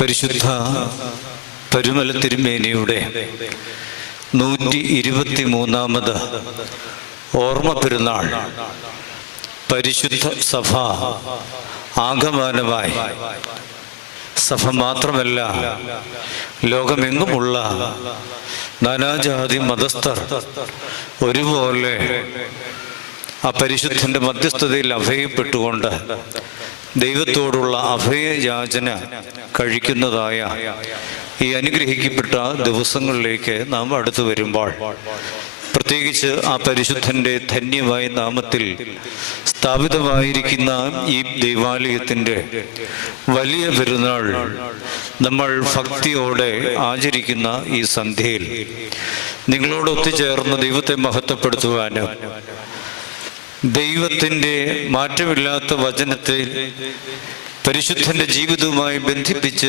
പരിശുദ്ധ പരുമല തിരുമേനിയുടെ 123ാമത് ഓർമ്മ പെരുന്നാൾ പരിശുദ്ധ സഭ ആകമാനമായി, സഭ മാത്രമല്ല ലോകമെങ്ങുമുള്ള നാനാജാതി മതസ്ഥർ ഒരുപോലെ ആ പരിശുദ്ധന്റെ മധ്യസ്ഥതയിൽ അഭയപ്പെട്ടുകൊണ്ട് ദൈവത്തോടുള്ള അഭയയാചന കഴിക്കുന്നതായ ഈ അനുഗ്രഹിക്കപ്പെട്ട ദിവസങ്ങളിലേക്ക് നാം അടുത്തു വരുമ്പോൾ, പ്രത്യേകിച്ച് ആ പരിശുദ്ധന്റെ ധന്യമായ നാമത്തിൽ സ്ഥാപിതമായിരിക്കുന്ന ഈ ദൈവാലയത്തിൻ്റെ വലിയ പെരുന്നാൾ നമ്മൾ ഭക്തിയോടെ ആചരിക്കുന്ന ഈ സന്ധ്യയിൽ നിങ്ങളോട് ഒത്തുചേർന്ന് ദൈവത്തെ മഹത്വപ്പെടുത്തുവാനും ദൈവത്തിൻ്റെ മാറ്റമില്ലാത്ത വചനത്തെ പരിശുദ്ധന്റെ ജീവിതവുമായി ബന്ധിപ്പിച്ച്